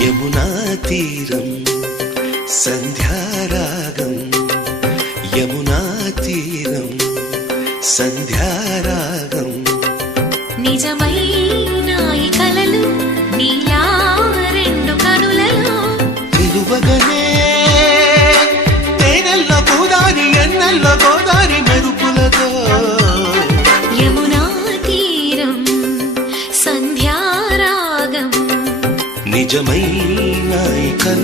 గీతం సంధ్యారాగం యమునా తీరం సంధ్యారాగం నిజమైన ఈ కలలు నీలా రెండు కనులలో. నిలువగనే నిజమైన ఈ